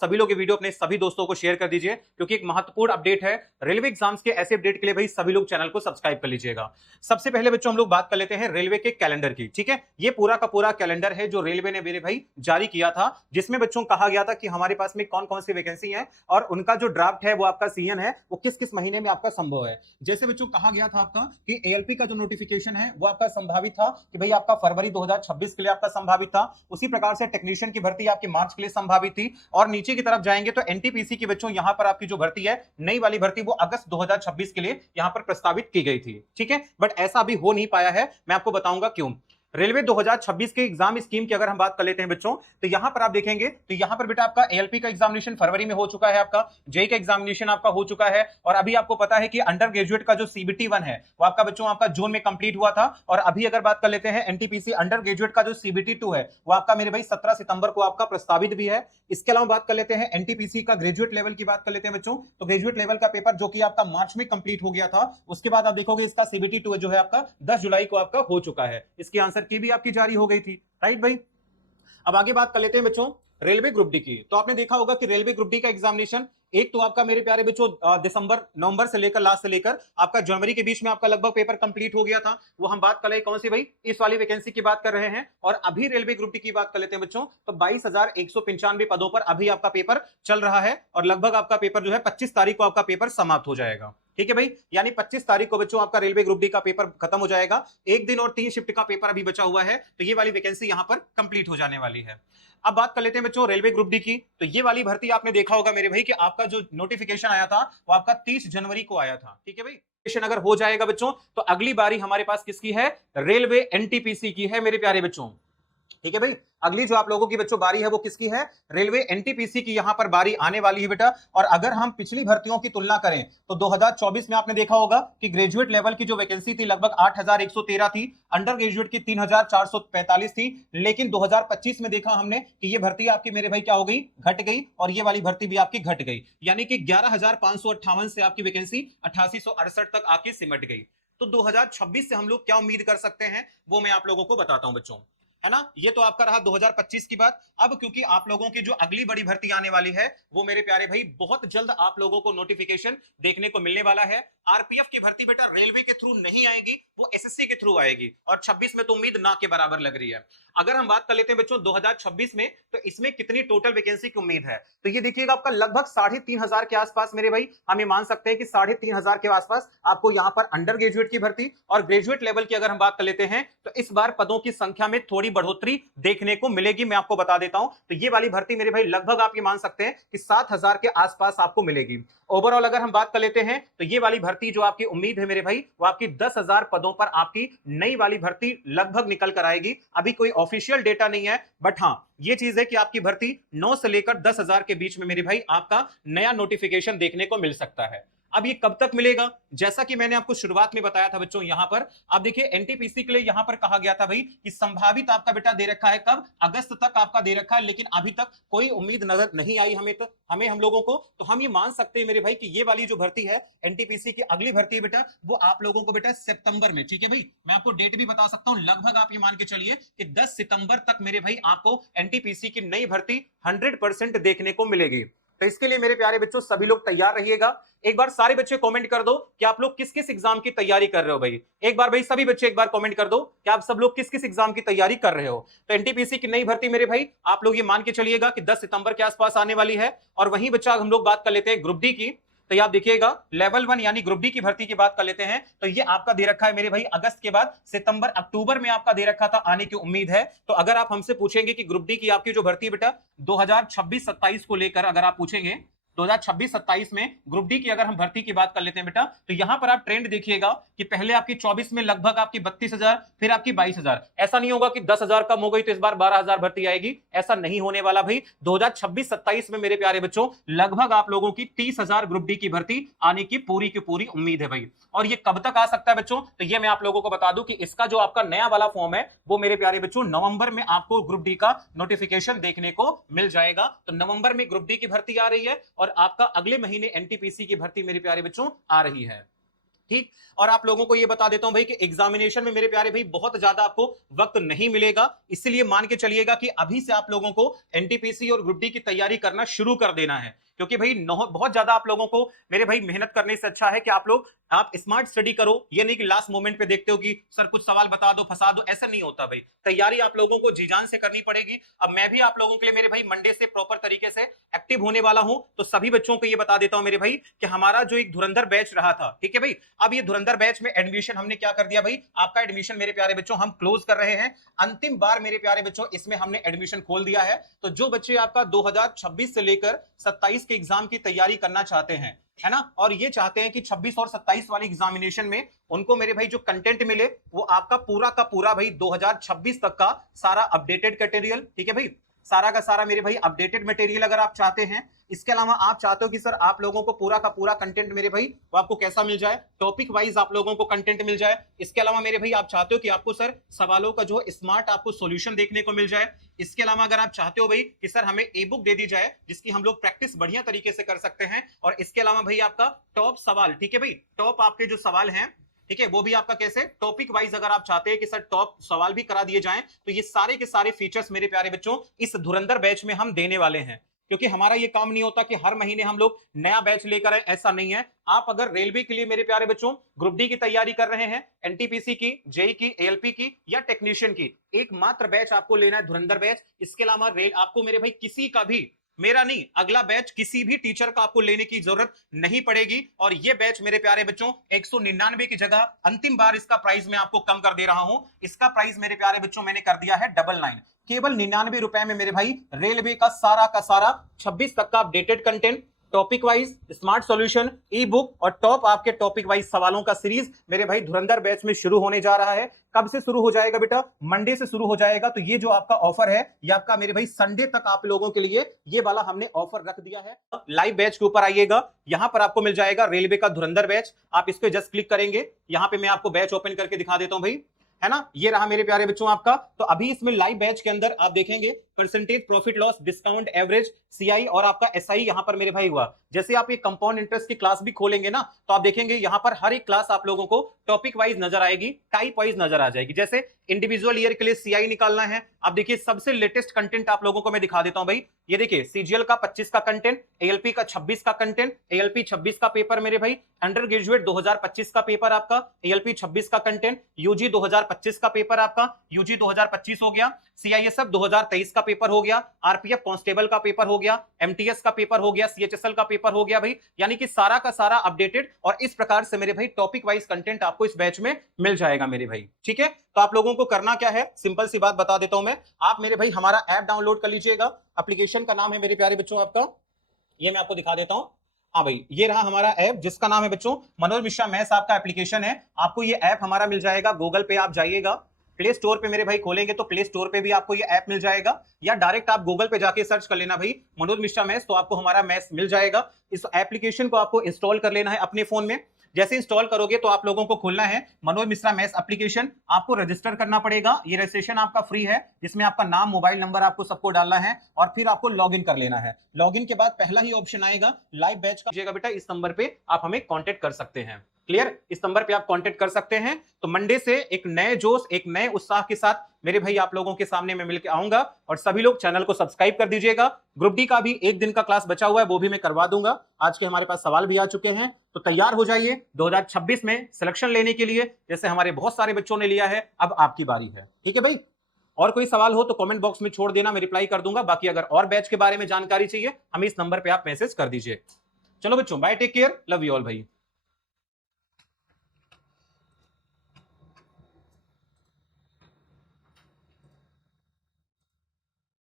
सभी लोग ये वीडियो अपने सभी दोस्तों को शेयर कर दीजिए क्योंकि एक महत्वपूर्ण अपडेट है। रेलवे एग्जाम्स के ऐसे अपडेट के लिए भाई सभी लोग चैनल को सब्सक्राइब कर लीजिएगा। सबसे पहले बच्चों हम लोग बात कर लेते हैं रेलवे के कैलेंडर की। ठीक है, ये पूरा का पूरा कैलेंडर है जो रेलवे ने मेरे भाई जारी किया था, जिसमें बच्चों कहा गया था कि हमारे पास में कौन कौन सी वैकेंसी है और उनका जो ड्राफ्ट है वो आपका सीएन है वो किस किस महीने में आपका संभव है। जैसे बच्चों कहा गया था आपका कि एएलपी का जो नोटिफिकेशन है वो आपका संभावित था कि भाई आपका फरवरी 2026 के लिए आपका संभावित था। उसी प्रकार से टेक्नीशियन की भर्ती आपकी मार्च के लिए संभावित थी और नीचे की तरफ जाएंगे तो एनटीपीसी की बच्चों यहां पर आपकी जो भर्ती है नई वाली भर्ती वो अगस्त 2026 के लिए यहां पर प्रस्तावित की गई थी। ठीक है, बट ऐसा अभी हो नहीं पाया है, मैं आपको बताऊंगा क्यों। रेलवे 2026 के एग्जाम स्कीम की अगर हम बात कर लेते हैं बच्चों तो यहां पर आप देखेंगे तो यहां पर बेटा आपका एएलपी का एग्जामिनेशन फरवरी में हो चुका है, आपका जेई का एग्जामिनेशन आपका हो चुका है और अभी आपको पता है कि अंडर ग्रेजुएट का जो सीबीटी 1 है वो आपका बच्चों आपका जून में कंप्लीट हुआ था और अभी अगर बात कर लेते हैं एनटीपीसी अंडर ग्रेजुएट का जो सीबीटी 2 है वो आपका मेरे भाई 17 सितंबर को आपका प्रस्तावित भी है। इसके अलावा बात कर लेते हैं एनटीपीसी का ग्रेजुएट लेवल की बात कर लेते हैं बच्चों, तो ग्रेजुएट लेवल का पेपर जो कि आपका मार्च में कंप्लीट हो गया था, उसके बाद आप देखोगे इसका सीबीटी 2 जो है आपका 10 जुलाई को आपका हो चुका है। इसकी आंसर की भी आपकी जारी हो गई थी, राइट भाई। अब आगे बात कर लेते हैं बच्चों रेलवे ग्रुप डी की। तो आपने देखा होगा कि रेलवे ग्रुप डी का एग्जामिनेशन एक तो आपका मेरे प्यारे बच्चों दिसंबर नवंबर से लेकर लास्ट से लेकर आपका जनवरी के बीच में आपका लगभग पेपर कंप्लीट हो गया था। वो हम बात कर रहे हैं कौन सी भाई, इस वाली वैकेंसी की बात कर रहे हैं। और अभी रेलवे ग्रुप डी की बात कर लेते हैं बच्चों तो 22,195 पदों पर अभी आपका पेपर चल रहा है और लगभग आपका पेपर जो है 25 तारीख को आपका पेपर समाप्त हो जाएगा। ठीक है भाई, यानी 25 तारीख को बच्चों आपका रेलवे ग्रुप डी का पेपर खत्म हो जाएगा। एक दिन और 3 शिफ्ट का पेपर अभी बचा हुआ है, तो ये वाली वैकेंसी यहां पर कंप्लीट हो जाने वाली है। अब बात कर लेते हैं बच्चों रेलवे ग्रुप डी की। तो ये वाली भर्ती आपने देखा होगा मेरे भाई कि आपका जो नोटिफिकेशन आया था वो आपका 30 जनवरी को आया था। ठीक है भाई, अगर हो जाएगा बच्चों तो अगली बारी हमारे पास किसकी है, रेलवे एनटीपीसी की है मेरे प्यारे बच्चों। ठीक है भाई, अगली जो आप लोगों की बच्चों बारी है वो किसकी है, रेलवे एनटीपीसी की यहां पर बारी आने वाली है बेटा। और अगर हम पिछली भर्तियों की तुलना करें तो 2024 में आपने देखा होगा कि ग्रेजुएट लेवल की जो वैकेंसी थी लगभग 8,113 थी, अंडर ग्रेजुएट की 3,445 थी। लेकिन 2025 में देखा हमने कि ये भर्ती आपकी मेरे भाई क्या हो गई, घट गई और ये वाली भर्ती भी आपकी घट गई, यानी कि 11,558 से आपकी वैकेंसी 8868 तक आपकी सिमट गई। तो 2026 से हम लोग क्या उम्मीद कर सकते हैं वो मैं आप लोगों को बताता हूं बच्चों, है ना। ये तो आपका रहा 2025 की बात। अब क्योंकि आप लोगों की जो अगली बड़ी भर्ती आने वाली है वो मेरे प्यारे भाई बहुत जल्द आप लोगों को नोटिफिकेशन देखने को मिलने वाला है। आरपीएफ की भर्ती बेटा रेलवे के थ्रू नहीं आएगी, वो एसएससी के थ्रू आएगी और 26 में तो उम्मीद ना के बराबर लग रही है। अगर हम बात कर लेते हैं बच्चों 2026 में तो इसमें कितनी टोटल वैकेंसी की उम्मीद है, तो ये देखिएगा आपका लगभग 3,500 के आसपास मेरे भाई हम ये मान सकते हैं कि 3,500 के आसपास आपको यहां पर अंडर ग्रेजुएट की भर्ती और ग्रेजुएट लेवल की अगर हम बात कर लेते हैं तो इस बार पदों की संख्या में थोड़ी बढ़ोतरी देखने को मिलेगी। मैं आपको बता देता हूं तो ये वाली भर्ती मेरे भाई लगभग आप ये मान सकते हैं कि 7,000 के आसपास आपको मिलेगी। ओवरऑल अगर हम बात कर लेते हैं तो ये वाली भर्ती जो आपकी उम्मीद है मेरे भाई वो आपकी 10,000 पदों पर आपकी नई वाली भर्ती लगभग निकल कर आएगी। अभी कोई ऑफिशियल डेटा नहीं है, बट हां ये चीज है कि आपकी भर्ती 9 से लेकर 10,000 के बीच में मेरे भाई आपका नया नोटिफिकेशन देखने को मिल सकता है। अब ये कब तक मिलेगा, जैसा कि मैंने आपको शुरुआत में बताया था बच्चों, यहां पर आप देखिए एनटीपीसी के लिए यहां पर कहा गया था भाई कि संभावित आपका बेटा दे रखा है कब, अगस्त तक आपका दे रखा है, लेकिन अभी तक कोई उम्मीद नजर नहीं आई हमें हम लोगों को। तो हम ये मान सकते हैं मेरे भाई कि ये वाली जो भर्ती है एनटीपीसी की अगली भर्ती है बेटा वो आप लोगों को बेटा सितंबर में, ठीक है भाई मैं आपको डेट भी बता सकता हूं, लगभग आप ये मान के चलिए कि 10 सितंबर तक मेरे भाई आपको एनटीपीसी की नई भर्ती 100% देखने को मिलेगी। तो इसके लिए मेरे प्यारे बच्चों सभी लोग तैयार रहिएगा। एक बार सारे बच्चे कमेंट कर दो कि आप लोग किस किस एग्जाम की तैयारी कर रहे हो भाई। एक बार भाई सभी बच्चे एक बार कमेंट कर दो कि आप सब लोग किस किस एग्जाम की तैयारी कर रहे हो। तो एनटीपीसी की नई भर्ती मेरे भाई आप लोग ये मान के चलिएगा कि 10 सितंबर के आसपास आने वाली है। और वहीं बच्चा हम लोग बात कर लेते हैं ग्रुप डी की। तो ये आप देखिएगा लेवल 1 यानी ग्रुप डी की भर्ती की बात कर लेते हैं तो ये आपका दे रखा है मेरे भाई अगस्त के बाद सितंबर अक्टूबर में आपका दे रखा था, आने की उम्मीद है। तो अगर आप हमसे पूछेंगे कि ग्रुप डी की आपकी जो भर्ती बेटा 2026-27 को लेकर अगर आप पूछेंगे 2026-27 में ग्रुप डी की अगर हम भर्ती की बात कर लेते हैं बेटा तो यहां पर आप ट्रेंड देखिएगा कि पहले आपकी 24 में लगभग आपकी 32,000 फिर आपकी 22,000। ऐसा नहीं होगा कि 10,000 कम हो गई तो इस बार 12,000 भर्ती आएगी, ऐसा नहीं होने वाला भाई। 2026-27 में मेरे प्यारे बच्चों लगभग आप लोगों की 30,000 ग्रुप डी की भर्ती आने की पूरी उम्मीद है भाई। और ये कब तक आ सकता है बच्चों, तो ये मैं आप लोगों को बता दूं कि इसका जो आपका नया वाला फॉर्म है वो मेरे प्यारे बच्चों नवंबर में आपको ग्रुप डी का नोटिफिकेशन देखने को मिल जाएगा। तो नवंबर में ग्रुप डी की भर्ती आ रही है और आपका अगले महीने एनटीपीसी की भर्ती मेरे प्यारे बच्चों आ रही है। ठीक। और आप लोगों को ये बता देता हूं भाई कि एग्जामिनेशन में मेरे प्यारे भाई बहुत ज्यादा आपको वक्त नहीं मिलेगा, इसलिए मान के चलिएगा कि अभी से आप लोगों को एनटीपीसी और ग्रुप डी की तैयारी करना शुरू कर देना है, क्योंकि भाई बहुत ज्यादा आप लोगों को मेरे भाई मेहनत करने से अच्छा है कि आप स्मार्ट स्टडी करो। ये नहीं कि लास्ट मोमेंट पे देखते हो कि सर कुछ सवाल बता दो फंसा दो, ऐसा नहीं होता भाई। तैयारी आप लोगों को जी जान से करनी पड़ेगी। अब मैं भी आप लोगों के लिए मेरे भाई मंडे से प्रॉपर तरीके से एक्टिव होने वाला हूं, तो सभी बच्चों को ये बता देता हूं मेरे भाई कि हमारा जो एक धुरंधर बैच रहा था, ठीक है भाई, अब ये धुरंधर बैच में एडमिशन हमने क्या कर दिया भाई, आपका एडमिशन मेरे प्यारे बच्चों हम क्लोज कर रहे हैं। अंतिम बार मेरे प्यारे बच्चों इसमें हमने एडमिशन खोल दिया है। तो जो बच्चे आपका 2026 से लेकर 27 के एग्जाम की तैयारी करना चाहते हैं, है ना, और ये चाहते हैं कि 26 और 27 वाली एग्जामिनेशन में उनको मेरे भाई जो कंटेंट मिले वो आपका पूरा का पूरा भाई 2026 तक का सारा अपडेटेड मटेरियल, ठीक है भाई, सारा का सारा मेरे भाई अपडेटेड मटेरियल अगर आप चाहते हैं। इसके अलावा आप चाहते हो कि सर आप लोगों को पूरा का पूरा कंटेंट मेरे भाई वो आपको कैसा मिल जाए, टॉपिक वाइज आप लोगों को कंटेंट मिल जाए। इसके अलावा मेरे भाई आप चाहते हो कि आपको सर सवालों का जो स्मार्ट आपको सॉल्यूशन देखने को मिल जाए। इसके अलावा अगर आप चाहते हो भाई कि सर हमें ई बुक दे दी जाए जिसकी हम लोग प्रैक्टिस बढ़िया तरीके से कर सकते हैं, और इसके अलावा भाई आपका टॉप सवाल, ठीक है भाई, टॉप आपके जो सवाल हैं, ठीक है, वो भी आपका कैसे टॉपिक वाइज अगर आप चाहते हैं कि सर टॉप सवाल भी करा दिए जाएं, तो ये सारे के सारे फीचर्स मेरे प्यारे बच्चों इस धुरंधर बैच में हम देने वाले हैं। क्योंकि हमारा ये काम नहीं होता कि हर महीने हम लोग नया बैच लेकर आए, ऐसा नहीं है। आप अगर रेलवे के लिए मेरे प्यारे बच्चों ग्रुप डी की तैयारी कर रहे हैं, एनटीपीसी की, जेई की, एएलपी की या टेक्नीशियन की, एकमात्र बैच आपको लेना है धुरंधर बैच। इसके अलावा रेल आपको मेरे भाई किसी का भी, मेरा नहीं, अगला बैच किसी भी टीचर का आपको लेने की जरूरत नहीं पड़ेगी। और ये बैच मेरे प्यारे बच्चों 199 की जगह अंतिम बार इसका प्राइस मैं आपको कम कर दे रहा हूं। इसका प्राइस मेरे प्यारे बच्चों मैंने कर दिया है 99, केवल 99 रुपए में मेरे भाई रेलवे का सारा 26 तक का updated content, topic wise smart solution, ई बुक और टॉप आपके टॉपिक वाइज सवालों का सीरीज मेरे भाई धुरंधर बैच में शुरू होने जा रहा है। कब से शुरू हो जाएगा बेटा? मंडे से शुरू हो जाएगा। तो ये जो आपका ऑफर है ये आपका मेरे भाई संडे तक आप लोगों के लिए ये वाला हमने ऑफर रख दिया है। लाइव बैच के ऊपर आइएगा, यहां पर आपको मिल जाएगा रेलवे का धुरंधर बैच। आप इस पे जस्ट क्लिक करेंगे, यहां पे मैं आपको बैच ओपन करके दिखा देता हूं भाई, है ना, ये रहा मेरे प्यारे बच्चों आपका। तो अभी इसमें लाइव बैच के अंदर आप देखेंगे percentage, profit loss, discount, average, CI और आपका एसआई यहां पर मेरे भाई हुआ। जैसे आप ये कंपाउंड इंटरेस्ट की क्लास भी खोलेंगे ना, तो आप देखेंगे यहां पर हर एक क्लास आप लोगों को टॉपिक वाइज नजर आएगी, टाइप वाइज नजर आ जाएगी। जैसे इंडिविजुअल ईयर के लिए सीआई निकालना है, आप देखिए सबसे लेटेस्ट कंटेंट आप लोगों को मैं दिखा देता हूं भाई। ये देखिए सीजीएल का 25 का कंटेंट, एएलपी का 26 का कंटेंट, एएलपी 26 का पेपर मेरे भाई, अंडर ग्रेजुएट 2025 का पेपर आपका, एएलपी 26 का कंटेंट, यूजी 2025 का पेपर आपका, यूजी 2025 हो गया, सीआईएसएफ 2023 का पेपर हो गया, आरपीएफ कांस्टेबल का पेपर हो गया, एमटीएस का पेपर हो गया, सीएचएसएल का पेपर हो गया भाई। यानी कि सारा का सारा अपडेटेड, और इस प्रकार से मेरे भाई टॉपिक वाइज कंटेंट आपको इस बैच में मिल जाएगा मेरे भाई, ठीक है। तो आप लोगों को करना क्या है, सिंपल सी बात बता देता हूं मैं। आप मेरे भाई हमारा ऐप डाउनलोड कर लीजिएगा। एप्लीकेशन का नाम है मेरे प्यारे बच्चों आपका, ये मैं आपको दिखा देता हूं। हाँ भाई, ये रहा हमारा ऐप जिसका नाम है बच्चों मनोज मिश्रा मैथ्स आपका एप्लीकेशन है। आपको ये ऐप हमारा मिल जाएगा गूगल पे, आप जाइएगा प्ले स्टोर पे मेरे भाई खोलेंगे तो प्ले स्टोर पे भी आपको ये ऐप मिल जाएगा, या डायरेक्ट आप गूगल पे जाके सर्च कर लेना भाई मनोज मिश्रा मैथ्स, तो आपको हमारा मैथ्स मिल जाएगा। इस एप्लीकेशन को आपको इंस्टॉल कर लेना है अपने फोन में। जैसे इंस्टॉल करोगे तो आप लोगों को खोलना है मनोज मिश्रा मैथ्स एप्लीकेशन, आपको रजिस्टर करना पड़ेगा। ये रजिस्ट्रेशन आपका फ्री है, जिसमें आपका नाम, मोबाइल नंबर आपको सबको डालना है और फिर आपको लॉगिन कर लेना है। लॉगिन के बाद पहला ही ऑप्शन आएगा लाइव बैच का, बेटा इस नंबर पे आप हमें कांटेक्ट कर सकते हैं। क्लियर, इस नंबर पे आप कांटेक्ट कर सकते हैं। तो मंडे से एक नए जोश, एक नए उत्साह के साथ मेरे भाई आप लोगों के सामने मैं मिलकर आऊंगा। और सभी लोग चैनल को सब्सक्राइब कर दीजिएगा। ग्रुप डी का भी एक दिन का क्लास बचा हुआ है, वो भी मैं करवा दूंगा। आज के हमारे पास सवाल भी आ चुके हैं, तो तैयार हो जाइए 2026 में सिलेक्शन लेने के लिए। जैसे हमारे बहुत सारे बच्चों ने लिया है, अब आपकी बारी है, ठीक है भाई। और कोई सवाल हो तो कमेंट बॉक्स में छोड़ देना, मैं रिप्लाई कर दूंगा। बाकी अगर और बैच के बारे में जानकारी चाहिए, हमें इस नंबर पे आप मैसेज कर दीजिए। चलो बच्चों, bye, take care, love you all भाई।